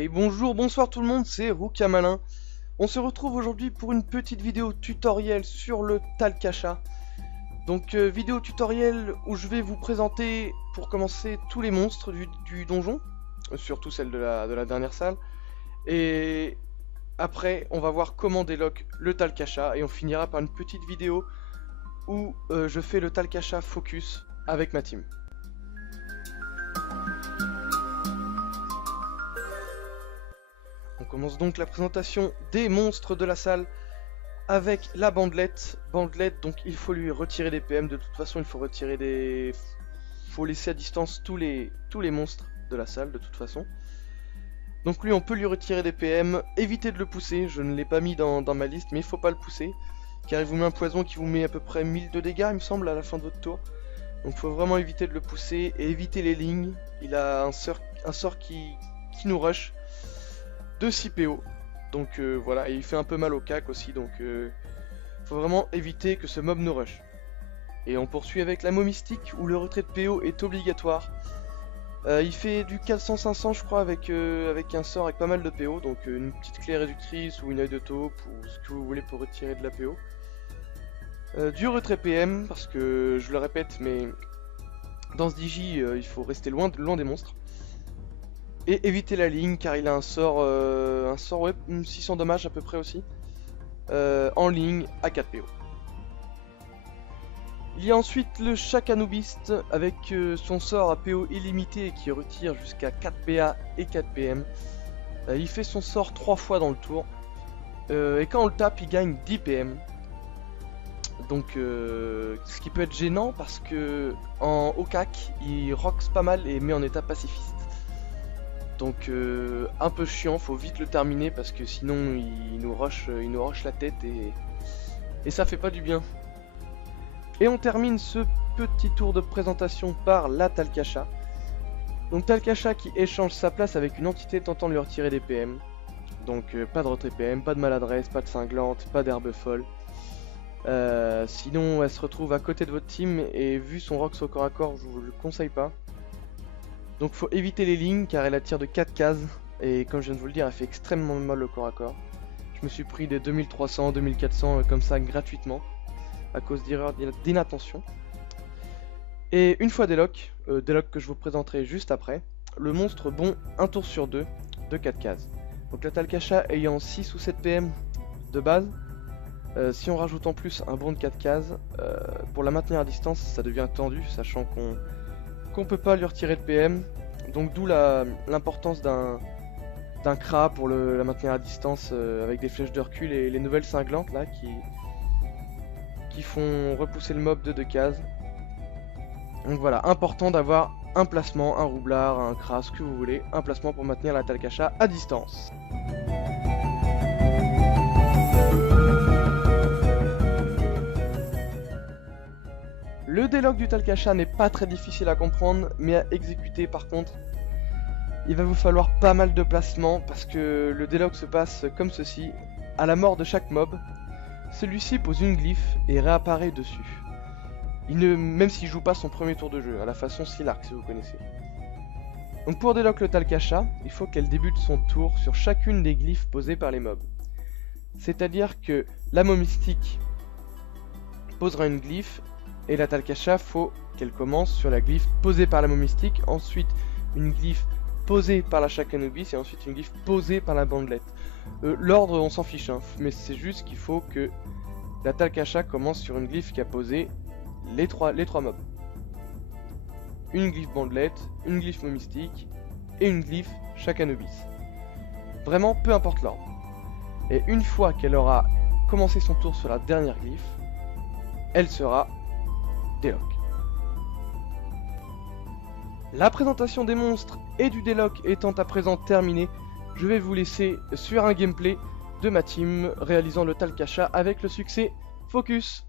Hey, bonjour, bonsoir tout le monde, c'est Roukamalin. On se retrouve aujourd'hui pour une petite vidéo tutoriel sur le Talcacha. Donc vidéo tutoriel où je vais vous présenter pour commencer tous les monstres du donjon, surtout celle de la dernière salle. Et après on va voir comment délock le Talcacha et on finira par une petite vidéo où je fais le Talcacha focus avec ma team. On commence donc la présentation des monstres de la salle avec la bandelette. Bandelette, donc il faut lui retirer des PM. De toute façon, il faut retirer des... faut laisser à distance tous les monstres de la salle, de toute façon. Donc lui, on peut lui retirer des PM. Évitez de le pousser. Je ne l'ai pas mis dans ma liste, mais il faut pas le pousser. Car il vous met un poison qui vous met à peu près 1000 de dégâts, il me semble, à la fin de votre tour. Donc il faut vraiment éviter de le pousser et éviter les lignes. Il a un sort qui nous rush de 6 PO. Donc voilà, et il fait un peu mal au cac aussi, donc faut vraiment éviter que ce mob nous rush. Et on poursuit avec la mystique où le retrait de PO est obligatoire. Il fait du 400-500 je crois avec un sort avec pas mal de PO, donc une petite clé réductrice ou une œil de taupe ou ce que vous voulez pour retirer de la PO. Du retrait PM, parce que je le répète, mais dans ce DJ il faut rester loin des monstres. Et éviter la ligne car il a un sort ouais, 600 dommages à peu près aussi, en ligne à 4 PO. Il y a ensuite le Chakanubiste avec son sort à PO illimité et qui retire jusqu'à 4 PA et 4 PM. Il fait son sort 3 fois dans le tour, et quand on le tape il gagne 10 PM. Donc ce qui peut être gênant parce que en OCAC il rocks pas mal et met en état pacifiste. Donc un peu chiant, faut vite le terminer parce que sinon il nous rush la tête et ça fait pas du bien. Et on termine ce petit tour de présentation par la Talcacha. Donc Talcacha qui échange sa place avec une entité tentant de lui retirer des PM. Donc pas de retrait PM, pas de maladresse, pas de cinglante, pas d'herbe folle. Sinon elle se retrouve à côté de votre team et vu son rox au corps à corps je vous le conseille pas. Donc faut éviter les lignes car elle attire de 4 cases et comme je viens de vous le dire elle fait extrêmement mal au corps à corps. Je me suis pris des 2300, 2400 comme ça gratuitement à cause d'erreurs d'inattention. Et une fois délock, que je vous présenterai juste après, le monstre bond un tour sur 2 de 4 cases. Donc la Talcacha ayant 6 ou 7 PM de base, si on rajoute en plus un bond de 4 cases, pour la maintenir à distance ça devient tendu sachant qu'on peut pas lui retirer de PM, donc d'où l'importance d'un Kra pour la maintenir à distance avec des flèches de recul et les nouvelles cinglantes là qui font repousser le mob de 2 cases. Donc voilà, important d'avoir un placement, un roublard, un Kra, ce que vous voulez, un placement pour maintenir la Talcacha à distance. Le délock du Talcacha n'est pas très difficile à comprendre, mais à exécuter par contre. Il va vous falloir pas mal de placements parce que le délock se passe comme ceci. À la mort de chaque mob, celui-ci pose une glyphe et réapparaît dessus. Même s'il joue pas son premier tour de jeu, à la façon Slilark si vous connaissez. Donc pour délock le Talcacha, il faut qu'elle débute son tour sur chacune des glyphes posées par les mobs. C'est-à-dire que la mystique posera une glyphe et la Talcacha, faut qu'elle commence sur la glyphe posée par la mystique, ensuite une glyphe posée par la Chakanubis et ensuite une glyphe posée par la bandelette. L'ordre on s'en fiche, hein, mais c'est juste qu'il faut que la Talcacha commence sur une glyphe qui a posé les trois mobs. Une glyphe bandelette, une glyphe mystique et une glyphe Chakanubis. Vraiment peu importe l'ordre. Et une fois qu'elle aura commencé son tour sur la dernière glyphe, elle sera délock. La présentation des monstres et du délock étant à présent terminée, je vais vous laisser sur un gameplay de ma team réalisant le Talcacha avec le succès Focus.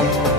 Ciao.